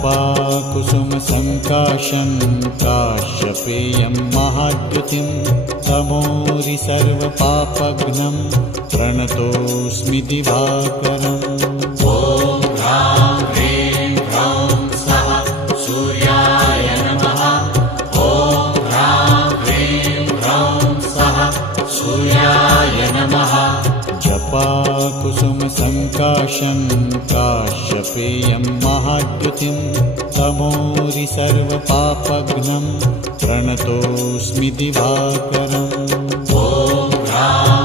जपाकुसुमसङ्काशं काश्यपेयं महाद्युतिं तमोरि सर्वपापघ्नं प्रणतोऽस्मि दिवाकरम्। ॐ ह्रां ह्रीं ह्रौं स्वः सूर्याय नमः। ॐ ह्रां ह्रीं ह्रौं स्वः सूर्याय नमः। जपाकुसुमसङ्काशं काश्यपेयं महाद्युतिं तमोरि सर्वपापघ्नं प्रणतोऽस्मि दिवाकरम्। ॐ ह्रां